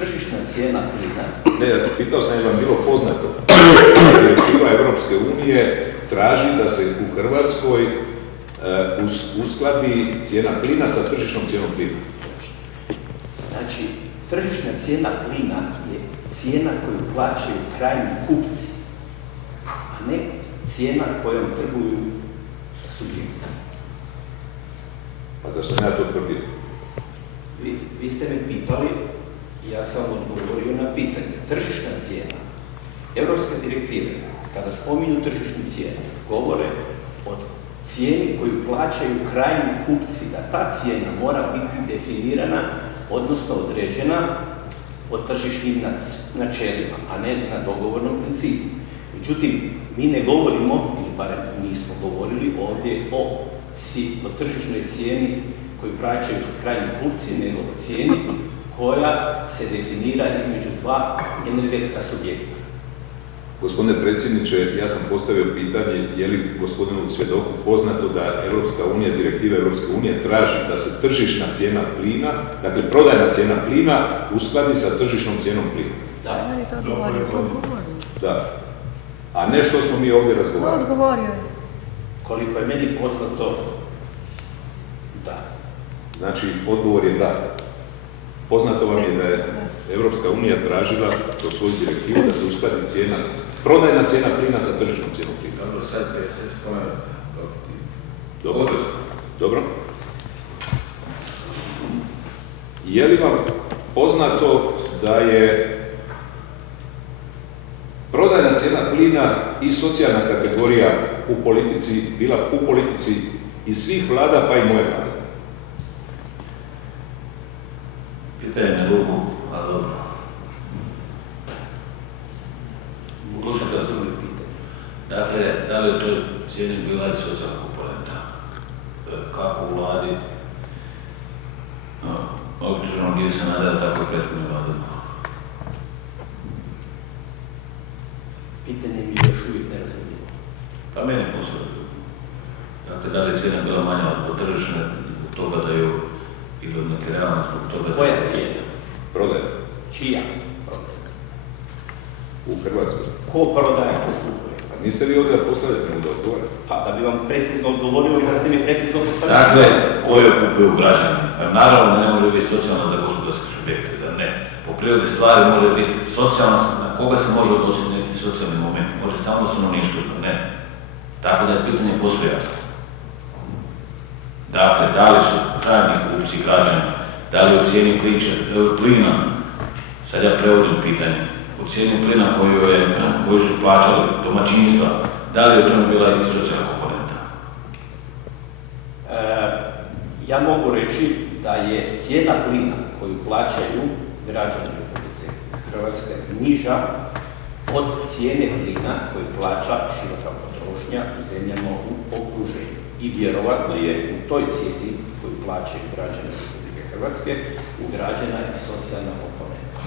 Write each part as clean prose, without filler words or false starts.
tržišna cijena plina... Ne, pitao sam je vam bilo poznato. Direktiva Europske unije traži da se u Hrvatskoj uskladi cijena plina sa tržišnom cijenom plina. Znači, tržišna cijena plina je cijena koju plaćaju krajnji kupci, a ne cijena kojom trguju subjekti. Pa zašto sam ja to tvrdio? Vi ste me pitali i ja sam odgovorio na pitanje. Tržišna cijena, europske direktive, kada spominju tržišnu cijenu, govore o cijeni koju plaćaju krajnji kupci, da ta cijena mora biti definirana, odnosno određena o tržišnim načelima, a ne na dogovornom principu. Međutim, mi ne govorimo, ili barem nismo govorili ovdje o tržišnoj cijeni koju plaćaju krajnji kupci, nego o cijeni koja se definira između dva energetska subjekta. Gospodine predsjedniče, ja sam postavio pitanje je li gospodinu svjedoku poznato da Europska unija, direktiva Europske unije traži da se tržišna cijena plina, dakle prodajna cijena plina, uskladi sa tržišnom cijenom plina. Da. Da. A ne što smo mi ovdje razgovarali. Odgovorio je. Koliko je meni poznato, da. Znači, odgovor je da. Poznato vam je da je Europska unija tražila kroz svoju direktivu da se uskladi cijena, prodajna cijena plina sa tržišnom cijenom plina. Dobro, sad se spomenuo. Dobro. Dobro. Je li vam poznato da je prodajna cijena plina i socijalna kategorija u politici, bila u politici i svih vlada, pa i moje vlade? Pitanje ruku, a dobro. Nisam razumio pitanje. Dakle, da li u toj cijeni bila i socijalna komponenta? Kako u vladi ovog državnog gdje se nadaje tako prethodnim vladama? Pitanje mi još uvijek ne razumijem. Pa meni postoji. Dakle, da li je cijena bila manja od tržišne, zbog toga da ju ili od neke realne, zbog toga da... Koja cijena? Prodaje. Čija prodaje? U Hrvatskoj. Ko prodaje, ko kupuje? A niste vi ovdje da postavljate mu da odgovore? Pa da bi vam precizno odgovorio i morate mi precizno postaviti. Dakle, koje kupuju građani? Pa naravno da ne može biti socijalna za gospodarske subjekte, da ne. Po prirodi stvari može biti socijalna, na koga se može odnositi neki socijalni moment, može samo stanovništvo, da ne. Tako da je pitanje posve jasno. Dakle, da li su krajnji kupci građani, da li u cijeni plina, sad ja prevodim pitanje, u cijeni plina koju su plaćali domaćinstva, da li je u tome bila i socijalna komponenta? Ja mogu reći da je cijena plina koju plaćaju građani Republike Hrvatske niža od cijene plina koju plaća široka potrošnja u zemljama u okruženju. I vjerovatno je u toj cijeni koju plaćaju građani Republike Hrvatske ugrađena i socijalna komponenta.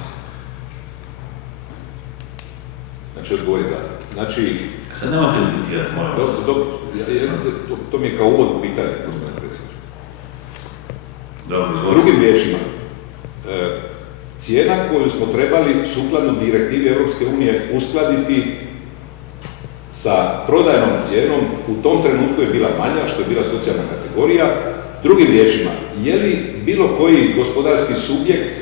Znači, odgovor je da. Znači, Sad nemojte limitirati, molim vas. to mi je kao uvod u pitanje, gospodine predsjedniče. Dobro, izvolite. Drugim riječima, cijena koju smo trebali sukladno direktivi Europske unije uskladiti sa prodajnom cijenom u tom trenutku je bila manja, što je bila socijalna kategorija. Drugim riječima, je li bilo koji gospodarski subjekt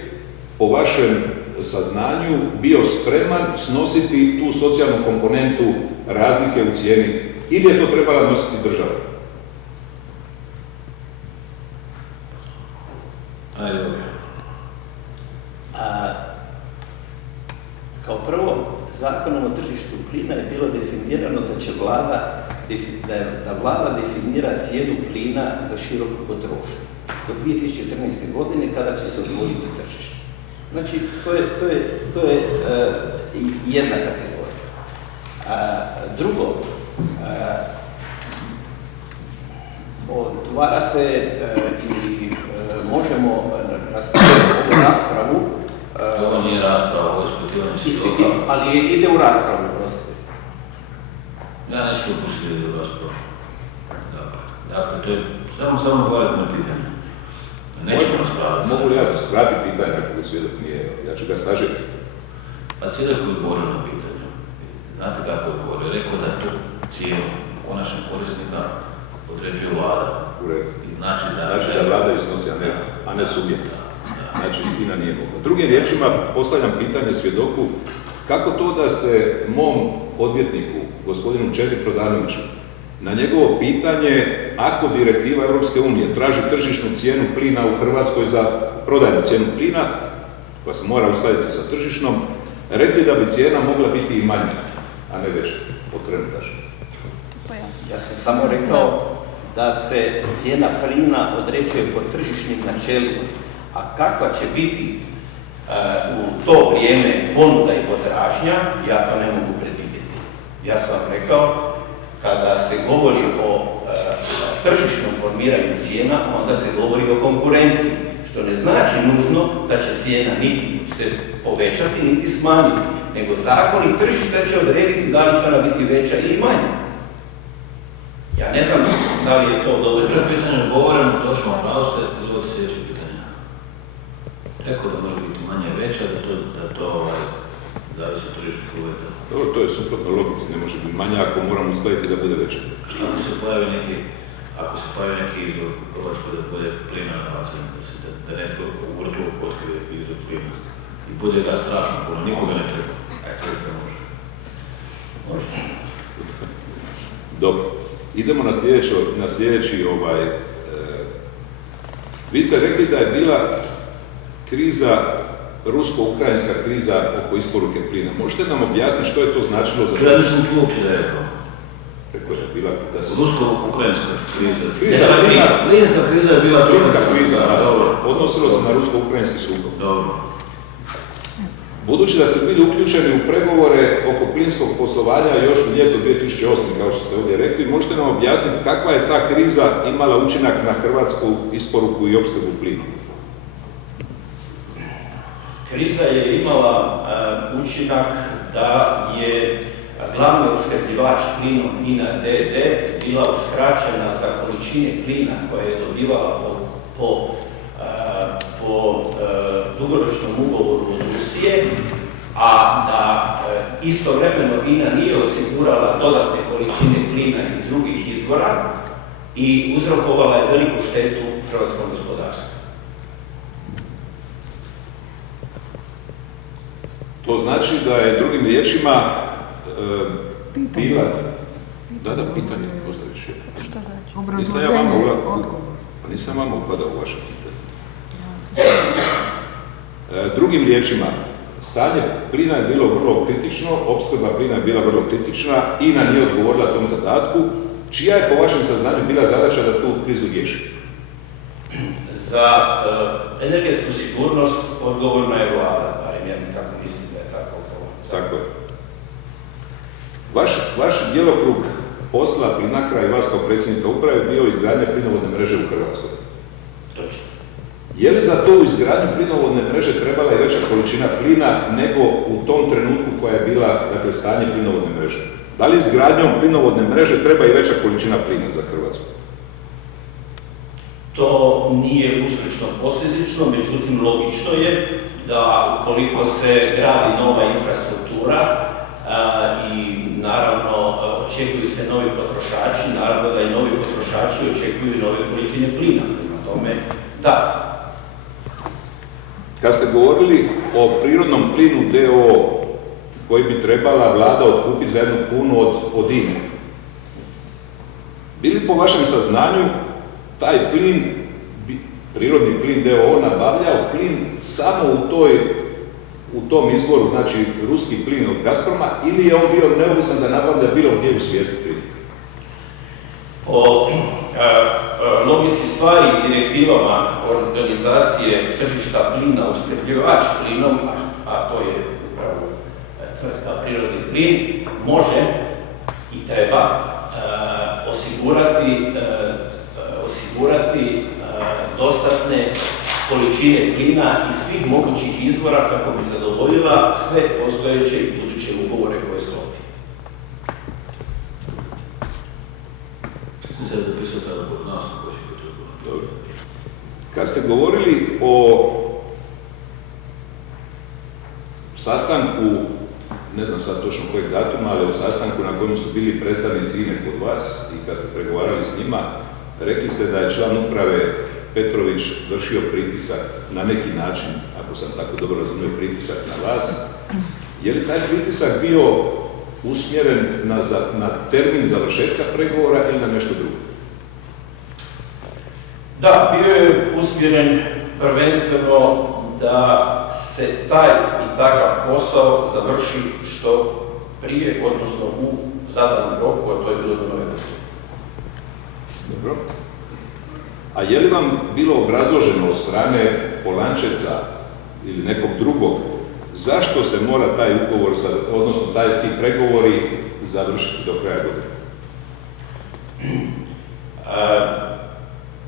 po vašem saznanju bio spreman snositi tu socijalnu komponentu razlike u cijeni ili je to trebala nositi država? Ajde. Kao prvo, Zakonom o tržištu plina je bilo definirano da će da vlada definira cijenu plina za široku potrošnju do 2014. godine kada će se otvoriti tržište. Znači, to je jedna kategorija. Drugo, otvarate i možemo nastaviti ovu raspravu. To nije rasprava, ovo je ispitivanje. Ali ide u raspravu, prostite. Ja neću upustiti u raspravu. Dakle, to je samo kvalitetno pitanje. Nećemo raspravati. Mogu li ja vratiti pitanje ako ga svjedok nije? Ja ću ću ga sažeti. Pa cijelo je odgovorio na pitanje. Znate kako je odgovorio? Rekao da tu cijelu konačnog korisnika određuje vlada. U redu. I znači da vlada iznosi, a ne subjekt. Znači, FINA nije mogla. Drugim riječima, postavljam pitanje svjedoku, kako to da ste mom odvjetniku, gospodinu Čedi Prodanoviću, na njegovo pitanje, ako direktiva Europske unije traži tržišnu cijenu plina u Hrvatskoj za prodajnu cijenu plina, koja se mora uskladiti sa tržišnom, rekli da bi cijena mogla biti i manja, a ne veća od trenutačno. Ja sam samo rekao da se cijena plina određuje po tržišnim načelima, a kakva će biti u to vrijeme ponuda i potražnja, ja to ne mogu predvidjeti. Ja sam rekao, kada se govori o tržišnom formiranju cijena, onda se govori o konkurenciji, što ne znači nužno da će cijena niti se povećati, niti smanjiti, nego zakon i tržište će odrediti da li će ona biti veća ili manja. Ja ne znam da li je to dovoljno. To je pitanje govoreno, došlo pravo ste, izvodite sljedeće pitanje. Rekao da može biti manja i veća, da to zavisi od tržišnih uvjeta. Dobro, to je suprotno logici, ne može biti manja ako moramo uskladiti da bude veća. Ako se pojavi neki izvor u Hrvatskoj da bude plina nabacen, da netko u vrtlu otkrije izvor plina i bude ga strašno puno, nikoga ne treba. To je može. Može. Dobro. Idemo na sljedeći vi ste rekli da je bila kriza, rusko-ukrajinska kriza oko isporuke plina. Možete nam objasniti što je to značilo za... Ja nisam čuo uopće da je rekao. Tako je bila da se... Rusko-ukrajinska kriza. Plinska kriza je bila... Plinska kriza, dobro. Odnosilo se na rusko-ukrajinski sukob. Dobro. Budući da ste bili uključeni u pregovore oko plinskog poslovanja još u ljeto 2008. kao što ste ovdje rekli, možete nam objasniti kakva je ta kriza imala učinak na hrvatsku isporuku i opskrbu plinom? Kriza je imala učinak da je glavni opskrbljivač plinom INA d.d. bila uskraćena za količine plina koje je dobivala po dugoročnom ugovoru od Rusije, a da istovremeno INA nije osigurala dodatne količine plina iz drugih izvora i uzrokovala je veliku štetu hrvatskom gospodarstvu. To znači da je drugim riječima bila... Da, pitanje postaviš. Što znači? Nisam vama upadao u vaše pitanje. Drugim riječima, stanje plina je bilo vrlo kritično, opskrba plina je bila vrlo kritična, INA nije odgovorila tom zadatku. Čija je po vašem saznanju bila zadaća da tu krizu riješi? Za energetsku sigurnost odgovorna je vlada, barem ja mi tako mislim da je tako. Tako je. Vaš djelokrug posla Plinacra i vas kao predsjednika uprave bio izgradnja plinovodne mreže u Hrvatskoj. Točno. Je li za to izgradnju plinovodne mreže trebala i veća količina plina nego u tom trenutku koja je bila, dakle, stanje plinovodne mreže? Da li izgradnjom plinovodne mreže treba i veća količina plina za Hrvatsku? To nije uzročno posljedično, međutim logično je da ukoliko se gradi nova infrastruktura i naravno očekuju se novi potrošači, naravno da i novi potrošači očekuju nove količine plina. Prema tome, da. Kad ste govorili o prirodnom plinu DO koji bi trebala vlada otkupiti za 1 kunu od INA, bili po vašem saznanju taj plin, prirodni plin DO nabavljao plin samo u tom izvoru, znači ruski plin od Gazproma, ili je on bio neovisan da nabavlja bilo gdje u svijetu plin? Po logici stvari i direktivama organizacije tržišta plina, opskrbljivač plinom, a to je upravo tvrtka Prirodni plin, može i treba osigurati dostatne količine plina iz svih mogućih izvora kako bi zadovoljila sve postojeće i buduće ugovore koje sklopi. Sam se zapisao taj odgovor, nas koji će biti odgovor. Kad ste govorili o sastanku, ne znam sad točno kojeg datuma, ali u sastanku na kojem su bili predstavnici INE kod vas i kad ste pregovarali s njima, rekli ste da je član uprave Petrović vršio pritisak na neki način, ako sam tako dobro razumio, pritisak na vas. Je li taj pritisak bio usmjeren na termin završetka pregovora ili na nešto drugo? Da, bio je usmjeren prvenstveno da se taj i takav posao završi što prije, odnosno u zadanom roku, a to je bilo do nove godine. Dobro. A je li vam bilo obrazloženo od strane Polančeca ili nekog drugog zašto se mora taj ugovor, odnosno ti pregovori završiti do kraja godine?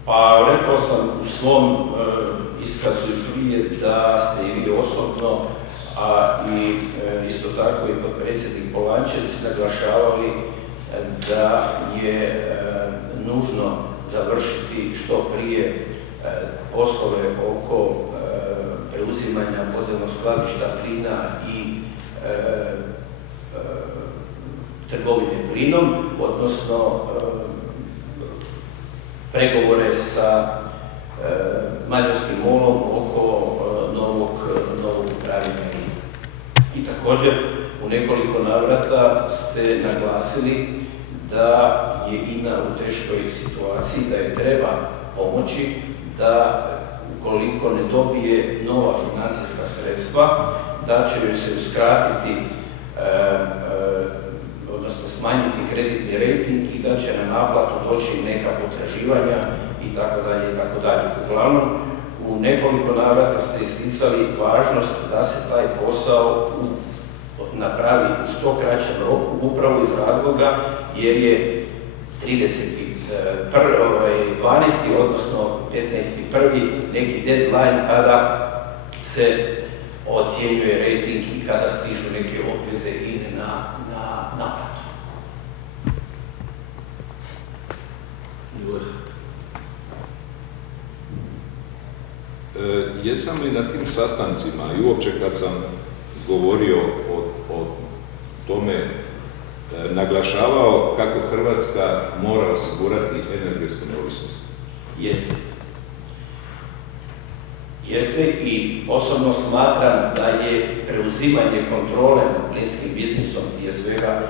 Pa rekao sam u svom iskazu i prije da ste i vi osobno, a i isto tako i potpredsjednik Polančec naglašavali da je nužno završiti što prije poslove oko preuzimanja podzemnog skladišta plina i trgovine plinom, odnosno pregovore sa mađarskim MOL-om oko novog upravljanja. I također u nekoliko navrata ste naglasili da je INA u teškoj situaciji, da je treba pomoći, da ukoliko ne dobije nova financijska sredstva, da će joj se uskratiti, odnosno smanjiti kreditni rejting i da će na naplatu doći neka potraživanja itd. Uglavnom, u nekoliko navrata ste isticali važnost da se taj posao napravi u što kraćem roku, upravo iz razloga jer je 31.12. odnosno 15.1. neki deadline kada se ocjenjuje rejting i kada stižu neke obveze INE na naplatu. Jesam li na tim sastancima i uopće kad sam govorio o tome naglašavao kako Hrvatska mora osigurati energetsku neovisnost? Jeste i osobno smatram da je preuzimanje kontrole nad plinskim biznisom, prije svega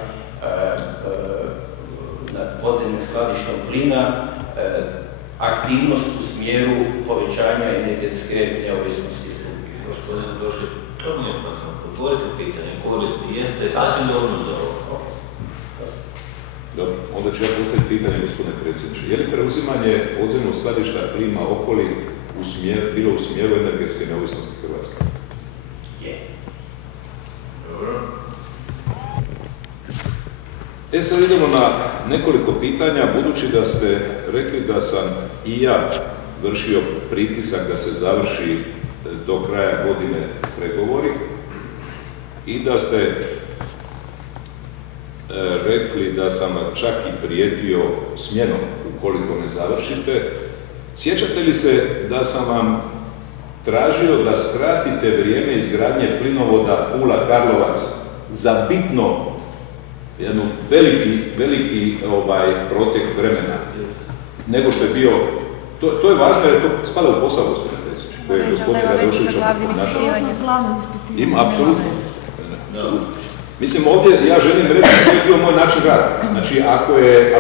nad podzemnim skladištom plina, aktivnost u smjeru povećanja energetske neovisnosti Republike Hrvatske. Gospodine Došli, to nije potrebno. Otvorite pitanje, koristi, jeste sasvim dovoljno za ovo. Dobro, onda ću ja postaviti pitanje, gospodine predsjedniče. Je li preuzimanje podzemnog skladišta plina Okoli bilo u smjeru energetske neovisnosti Hrvatske? Je. Dobro. Sad idemo na nekoliko pitanja, budući da ste rekli da sam i ja vršio pritisak da se završi do kraja godine pregovori i da ste rekli da sam čak i prijetio smjenom ukoliko ne završite. Sjećate li se da sam vam tražio da skratite vrijeme izgradnje plinovoda Pula-Karlovac za bitno jedan veliki protek vremena nego što je bio. To je važno jer to spada u posao, gospodine predsjedniče, koje je gospodin Radošević ima, apsolutno. Mislim, ovdje ja želim reći da je bio moj način rada. Znači,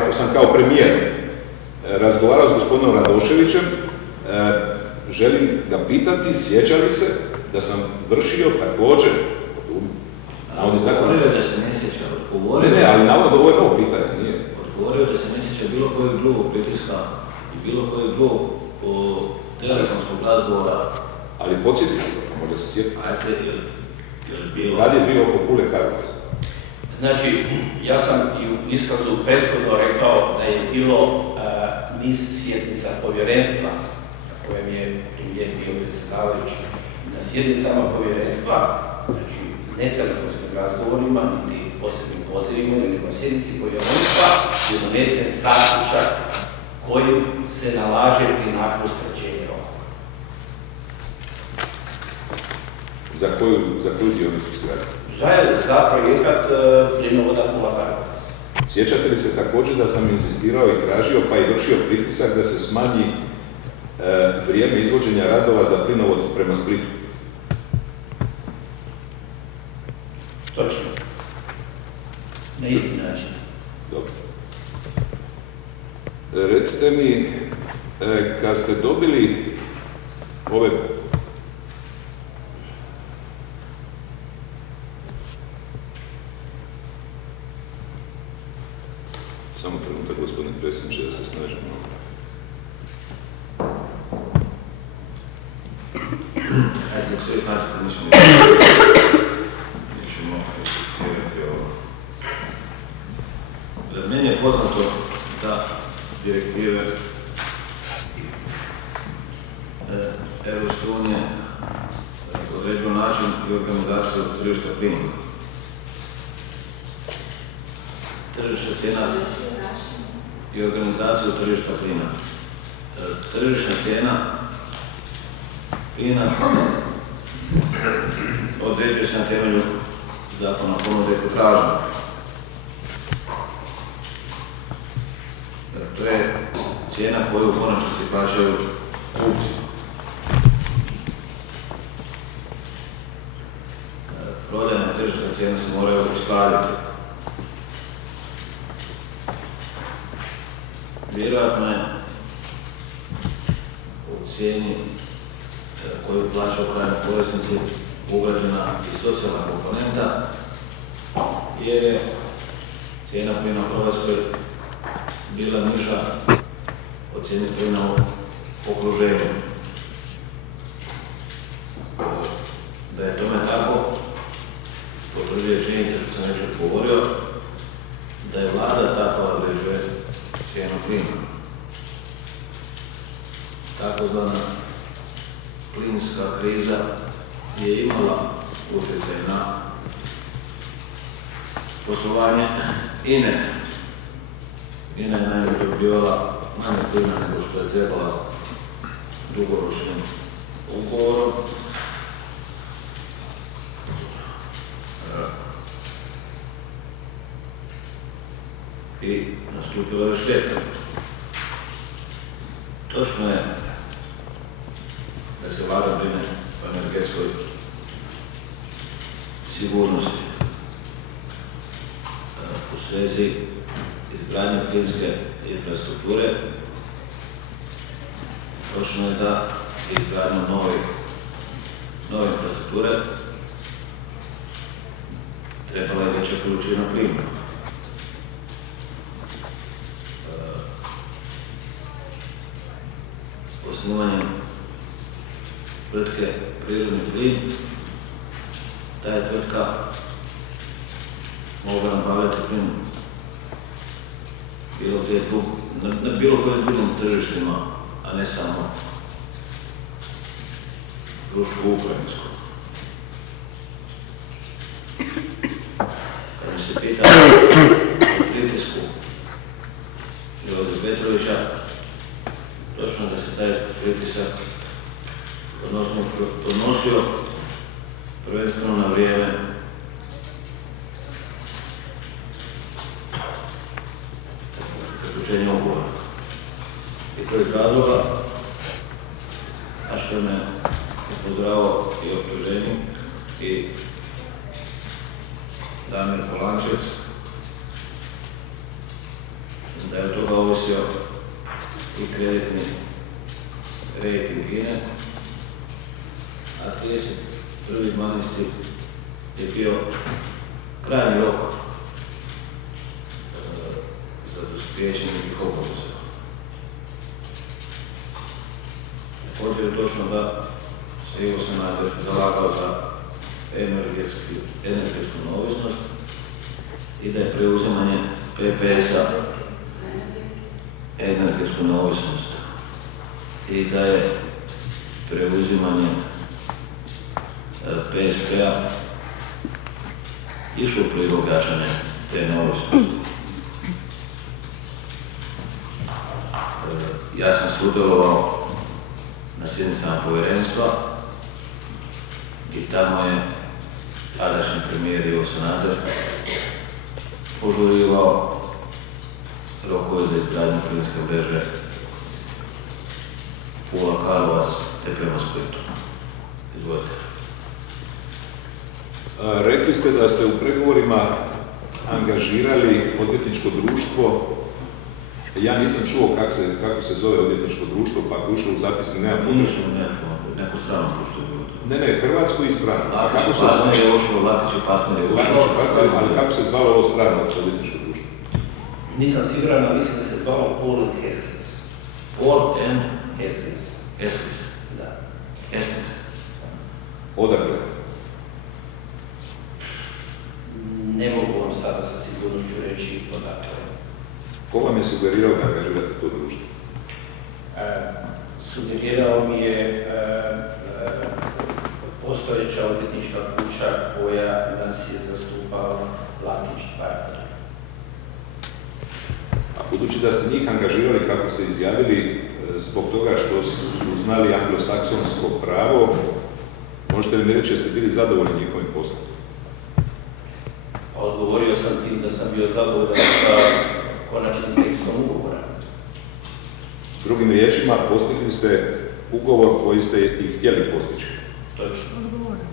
ako sam kao premijer razgovarao s gospodinom Radoševićem, želim ga pitati, sjeća li se da sam vršio također Odgovorio da se ne sjeća. Ne, ali navod ovo je novo pitanje, nije. Odgovorio da se ne sjeća bilo kojeg drugog pritiska i bilo kojeg drugog telefonskog razgovora. Ali podsjetiš, možda se sjeti. Ajde, bilo... Kad je bio oko Pule Karlovca? Znači, ja sam i u iskazu prethodno rekao da je bilo niz sjednica povjerenstva na kojem je premijer bio predsjedavajući. Na sjednicama povjerenstva, znači ne telefonskim razgovorima, niti posebnim pozivima, nego na sjednici povjerenstva je donesen zaključak kojim se nalaže Plinacro skraćenje roka. za koju dionicu izgradnje? Za projekat plinovoda Pula-Karlovac. Sjećate li se također da sam insistirao i tražio pa i vršio pritisak da se smanji vrijeme izvođenja radova za plinovod prema Splitu? Točno. Na isti način. Dobro. Recite mi, kad ste dobili ove samo trenutak, gospodine predsjedniče, da se snažim. Ajde, dok sve snažite, mi ćemo diskutirati ovo. Meni je poznato da direktive Europske unije određuju način i organizaciju tržišta plina. Tržišna cijena i organizaciju tržišta plina. Tržišna cijena plina određuje se na temelju zakona ponude i potražnje. To je cijena koju u konačnici plaćaju kupci. Prodajna i tržišna cijena se moraju uskladiti. Vjerojatno je u cijeni koju plaćaju krajnji korisnici ugrađena i socijalna komponenta, jer je cijena plina u Hrvatskoj bila niža od cijene plina u okruženju. Da je tome tako, potvrđuje činjenica što sam već odgovorio, da je vlada ta koja određuje cijenu plina. Takozvana plinska kriza je imala utjecaj na poslovanje INE. INA je naime dobivala manje plina nego što je trebala dugoročnim ugovorom. I nastupila je šteta. Točno je da se vlada brine o energetskoj sigurnosti u svezi izgradnje plinske infrastrukture. Točno je da izgradnju nove infrastrukture trebala je veća količina plina. Osnivanjem tvrtke Prirodni plin, ta je tvrtka mogla nabavljati plin na bilo kojim drugim tržištima, a ne samo rusko-ukrajinsko. Kad mi se pita o pritisku Joze Petrovića, točno da se taj pritisak odnosio prvenstveno na vrijeme zaključenja ugovora. I to je razloga, a što me upozoravao i optuženik i Damir Polančec, da je od toga ovisio i kreditni rejting INE, a 31.12. je bio krajnji rok za dospjeće nekih obaveza. Također je točno da se Ivo Sanader zalagao za energetsku neovisnost i da je preuzimanje PPS-a energetsku neovisnost i da je preuzimanje PSP-a išlo u prilog jačanja te neovisnosti. Ja sam sudjelovao na sjednicama povjerenstva i tamo je tadašnji premijer Ivo Sanader požurivao rokove za izgradnju plinske mreže Pula, Karlovac te prema Splitu. Izvolite. Rekli ste da ste u pregovorima angažirali odvjetničko društvo. Ja nisam čuo kako se zove odvjetničko društvo, pa ako ušlo u zapis nema potrebe. Neko strano društvo je bilo. Ne, hrvatsko i strano. Latić partner je ušlo, Latić partner je ušlo. Ali kako se zvalo ovo strano odvjetničko društvo? Nisam siguran, ali mislim da se zvalo Paul and Hastings. Paul and Hastings. Hastings. Da. Hastings. Odakle? Ne mogu vam sada sa sigurnošću reći odakle. Ko vam je sugerirao da angažirate to društvo? Sugerirao mi je postojeća odvjetnička kuća koja nas je zastupala Latić partner. A budući da ste njih angažirali, kako ste izjavili, zbog toga što su znali anglosaksonsko pravo, možete li mi reći jeste bili zadovoljni njihovim poslom? Odgovorio sam tim da sam bio zadovoljan sa konačnim tekstom ugovora. Drugim riječima, postigli ste ugovor koji ste i htjeli postići. Točno. Odgovoreno.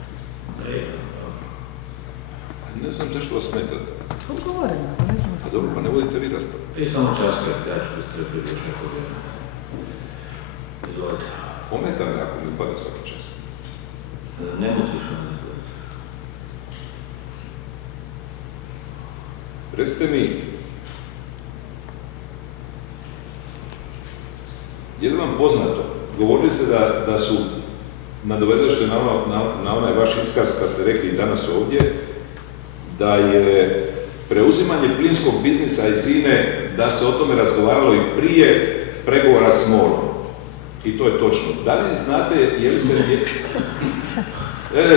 Ne znam zašto vas smeta. Odgovoreno, ne znam. Pa dobro, pa ne vodite vi raspravu. I samo časkajte, ja ću istrpiti još neko vrijeme. Izvolite. Ometa me ako mi upada svaki čas. Ne mutiš me. Recite mi, je li vam poznato, govorili ste da su, nadovedajući na onaj vaš iskaz kad ste rekli danas ovdje, da je preuzimanje plinskog biznisa iz INA-e, da se o tome razgovaralo i prije pregovora s MOL-om. I to je točno. Da li znate, je li se...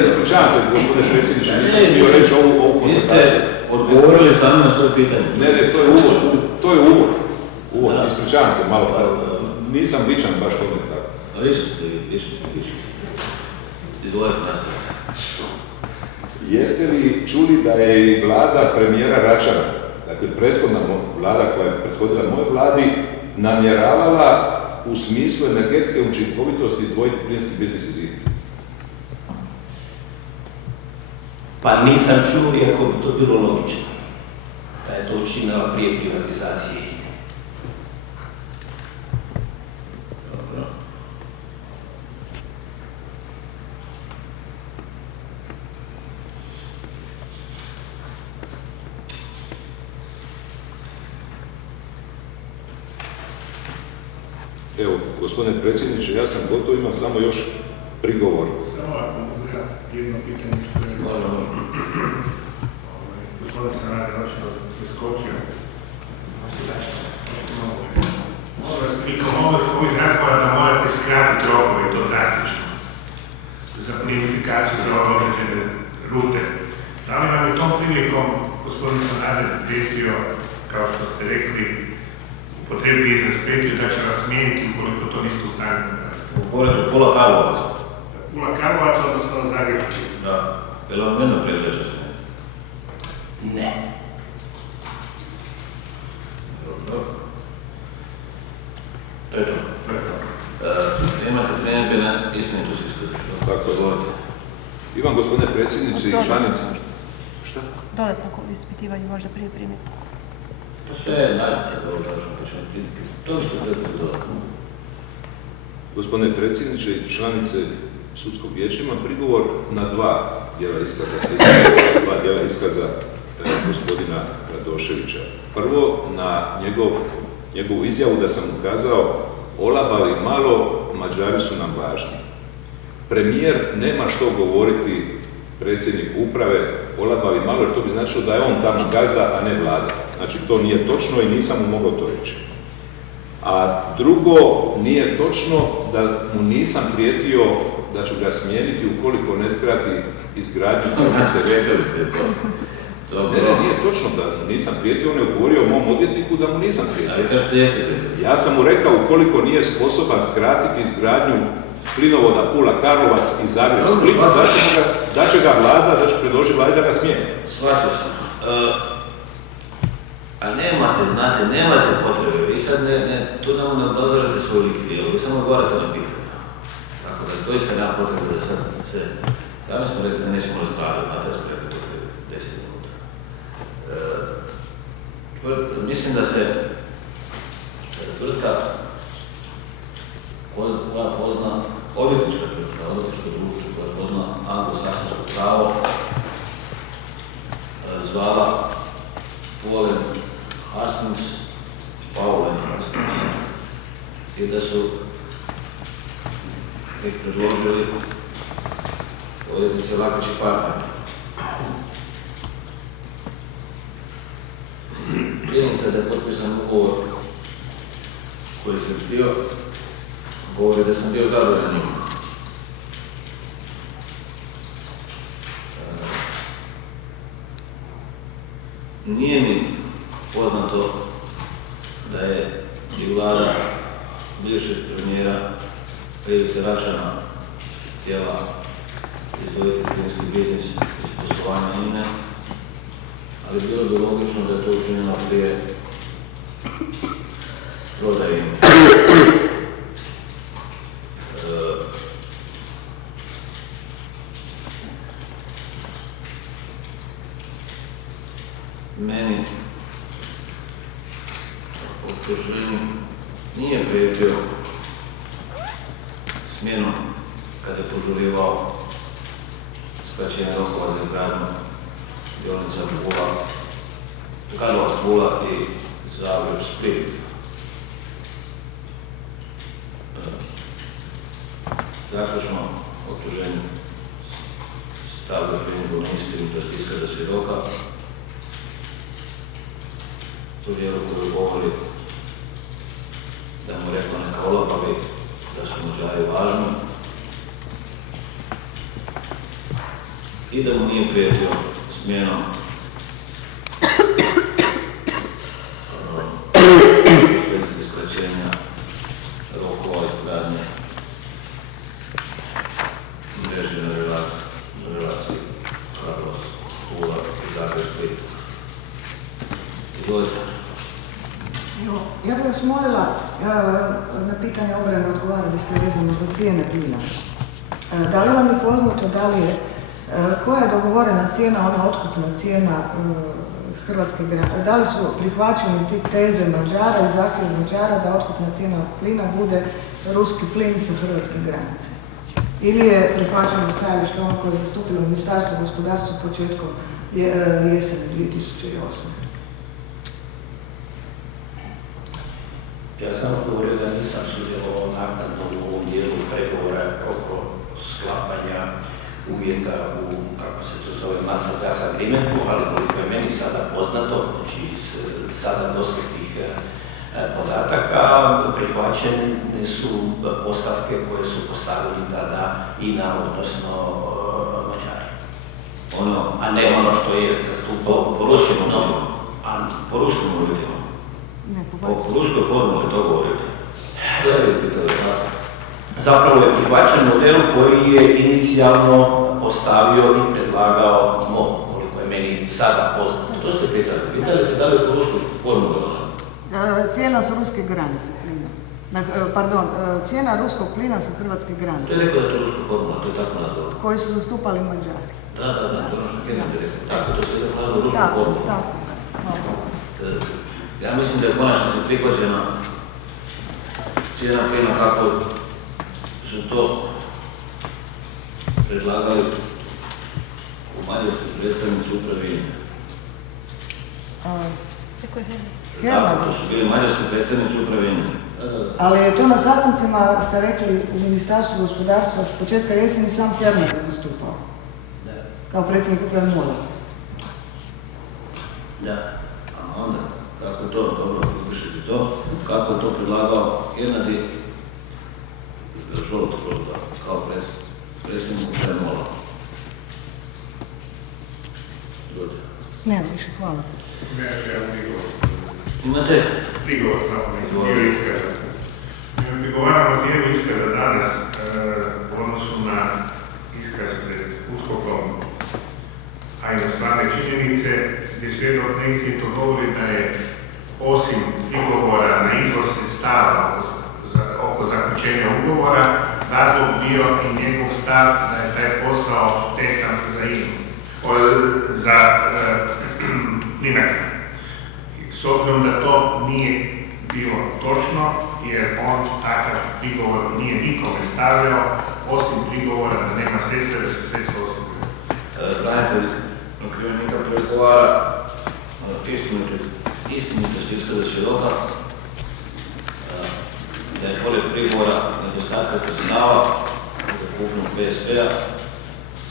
Ispričavam se, gospodine predsjedniče, nisam smio reći ovu konstataciju. Odgovorili sami na svoje pitanje. Ne, to je uvod. To je uvod. Ispričavam se malo. Nisam vičan baš tome tako. A više ste. Izvolite nastaviti. Jeste li čuli da je i vlada premijera Račana, dakle prethodna vlada koja je prethodila mojoj vladi, namjeravala u smislu energetske učinkovitosti izdvojiti plinski biznis iz INA-e? Pa nisam čuo, iako bi to bilo logično, da je to učinila prije privatizacije INA-e. Dobro. Evo, gospodine predsjedniče, ja sam gotov, imam samo još prigovor. Samo ako mogu ja jedno pitanje što je gospodin Sanader očito preskočio. Možete malo uvijek. Molim vas, prilikom ovih razgovora da morate skratiti rokove i to drastično za plinifikaciju za ove određene rute. Da li vam je tom prilikom gospodin Sanader prijetio, kao što ste rekli, upotrebi izraz prijetio da će vas smijeniti ukoliko to niste u stanju napraviti? U poredu Pula Karlovac. Pula Karlovac, odnosno Zagreb. Da. Je li vam mene prijeđeće sve? Ne. Dobro. To je to. Imate primjedbe na istinitost iskaza. Tako je. Govorite. Imam, gospodine predsjedniče, i članice. Šta? Dodatno ispitivanje možda prije primjedbe. To sve je nadice da odlažu počne kritike. To što treba se dodatno. Gospodine predsjedniče i članice sudskog vijeća, imam prigovor na dva dijela iskaza gospodina Radoševića. Prvo, na njegovu izjavu da sam ukazao olabavi malo, Mađari su nam važni. Premijer nema što govoriti predsjednik uprave olabavi malo, jer to bi značilo da je on tamo gazda, a ne vlada. Znači, to nije točno i nisam mu mogao to reći. A drugo, nije točno da mu nisam prijetio da ću ga smijeniti ukoliko ne skrati izgradnju tvornice. Ne, nije točno da nisam prijetio, on je odgovorio mom odvjetniku da mu nisam prijetio. Ali kažete jeste prijetio. Ja sam mu rekao ukoliko nije sposoban skratiti izgradnju plinovoda Pula-Karlovac i Zagreb-Split, da će ga vlada, da će predložiti vladi da ga smijeni. Shvatio sam. A nemate potrebe. Vi sad tu ne obrazlažete svoj lik i djelo, vi samo odgovarate na pitanje. Tako da doista nema potrebe da sad se... Sami smo rekli da nećemo raspravljati, znate da smo rekli to prije 10 minuta. Mislim da se tvrtka koja pozna, odvjetnička tvrtka, odvjetničko društvo koja pozna anglosaksonsko pravo, zvala Paulen Hastings, i da su ih predložili odvjetnice Lakač i partner. Činjenica da je potpisan ugovor koji sam htio, govori da sam bio zadovoljan njima. Nije mi poznato da je i vlada bivšeg premijera Ivice Račana htjela izdvojiti plinski biznis iz poslovanja INA-e, ali bilo bi logično da je to učinjeno prije prodaje INA-e. Meni optuženik nije prijetio smjenom kada je požurivao skraćenje rokova za izgradnju dionica Karlovac-Pula i Zagreb-Split. Zaključno optuženje stavlja primjedbu na istinitost iskaza svjedoka u dijelu koju govori da mu rekao neka olabavi, da su Mađari važni i da mu nije prijetio smjenom iz skraćenja rokova izgradnje mreže na relaciji Karlovac-Pula i Zagreb-Split. Izvolite. Ja bih vas molila, na pitanje obrane odgovarali ste vezano za cijene plina. Da li vam je poznato koja je dogovorena cijena, ona otkupna cijena hrvatske granice? Da li su prihvaćene teze Mađara i zahtjev Mađara da otkupna cijena plina bude ruski plin sa hrvatske granice? Ili je prihvaćeno stajalište ono koje je zastupilo Ministarstvo gospodarstva početkom jesene 2008? Ja sam odgovorio da nisam sudjelovao naknadno u ovom dijelu pregovora oko sklapanja uvjeta u, kako se to zove, master gas agreementu, ali koliko je meni sada poznato, znači iz sada dostupnih podataka, prihvaćene su postavke koje su postavili tada INA, odnosno Mađari. A ne ono što je zastupao poručenom uvjetima. O ruskoj formuli to govorite? Da ste li pitali? Zapravo je prihvaćen model koji je inicijalno postavio i predlagao MOL, koliko je meni sada poznato. To ste pitali. Pitali se da li je po ruskoj formuli? Cijena sa ruske granice plina. Pardon, cijena ruskog plina sa hrvatske granice. To je rekao da je to ruska formula, to je tako nazvao. Koji su zastupali Mađari. Da, to je ono što Kenan je rekao. Tako, to se rekao nazvao ruska formula. Tako. Ja mislim da je konačnici prihvaćena cijena plina kako su to predlagali u mađarski predstavnici uprave INA-e. Tako, to su bili mađarski predstavnici uprave INA-e. Ali je to na sastancima, ste rekli, u Ministarstvu gospodarstva s početka jeseni sam Herman je zastupao. Kao predsjednik uprave MOL-a. Da. A onda, kako je to, dobro, upišite to, kako je to predlagao Hernadi Žolta kao predsjednik uprave MOL-a. Nema više, hvala. Imate? Prigovor samo, dio iskaza. Prigovaramo dijelu iskaza danas u odnosu na iskaz pred USKOK-om, a i na stvarne činjenice, gdje svjedok neistinito govori da je osim prigovora na izvor sredstava oko zaključenja ugovora, razlog bio i njegov stav da je taj posao štetan za Plinacro. S obzirom da to nije bilo točno, jer on takav prigovor nije nikome stavljao, osim prigovora da nema sredstva, da se sredstva osiguraju. Branitelj okrivljenika prigovara istinitost iskaza svjedoka, da je pored prigovora nedostatka sredstava za kupnju PSP-a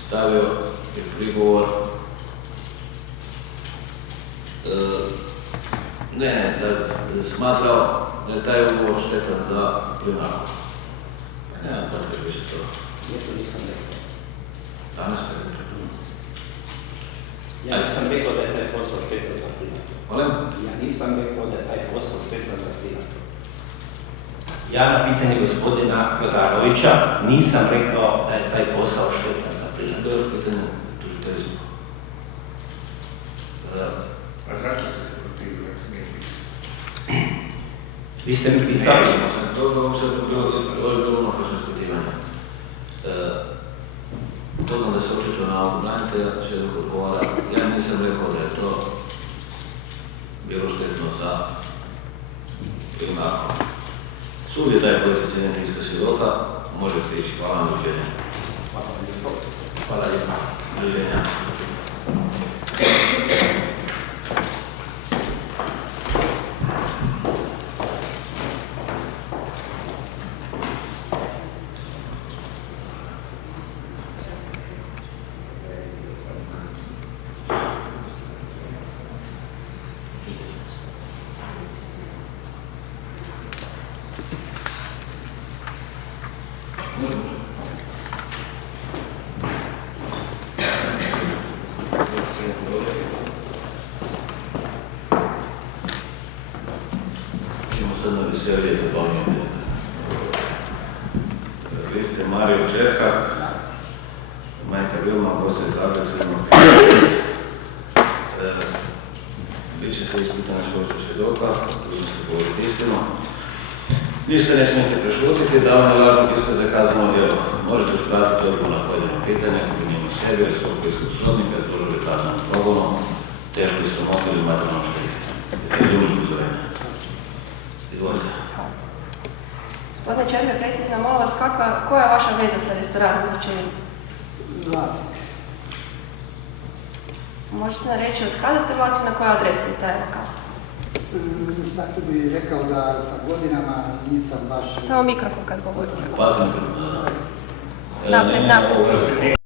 stavio i prigovor smatrao da je taj ugovor štetan za Plinacro. Nema potrebe više to. Ja to nisam rekao. Danas ste rekli. Ja nisam rekao da je taj posao štetan za Plinacro. Molim? Ja nisam rekao da je taj posao štetan za Plinacro. Ja na pitanje gospodina Pedarovića nisam rekao da je taj posao štetan za Plinacro. To je još pitanje tužiteljstva. Pa zašto ste se protivili, ako smije pitati? Vi ste mi pitali. To je bilo ono prošlo ispitivanje. Poznam da se očito na ovog branitelja svjedok odgovara. Ja nisam rekao da je to bilo štetno za Plinacro. Sud je taj koji se cijeniti iskaz svjedoka, možete ići. Hvala na doviđenja. Hvala lijepo. Doviđenja. Vi ste Mario Čerkak, majka Vilma, Bosek Zagreb, bit ćete ispitani svojstvo svjedoka, dužni ste govoriti istinu. Ništa ne smijete prešutiti, davanje lažnog iskaza je kazneno djelo. Možete uskratiti odgovor na pojedino pitanje, ako njima sebi, ili svog bliskog srodnika, izložili kaznenom progonom, teško sramotu ili materijalnom šteti. Jeste li umili upozorenja? Izvolite. Gospodine Čerme, predsjednik, molim vas, koja je vaša veza sa restoranom Vučevin? Vlasnik. Možete nam reći od kada ste vlasnik, na kojoj adresi je taj lokal? Znate bi rekao da sa godinama nisam baš... Samo mikrofon kad govorite. Hvala. Naprijed.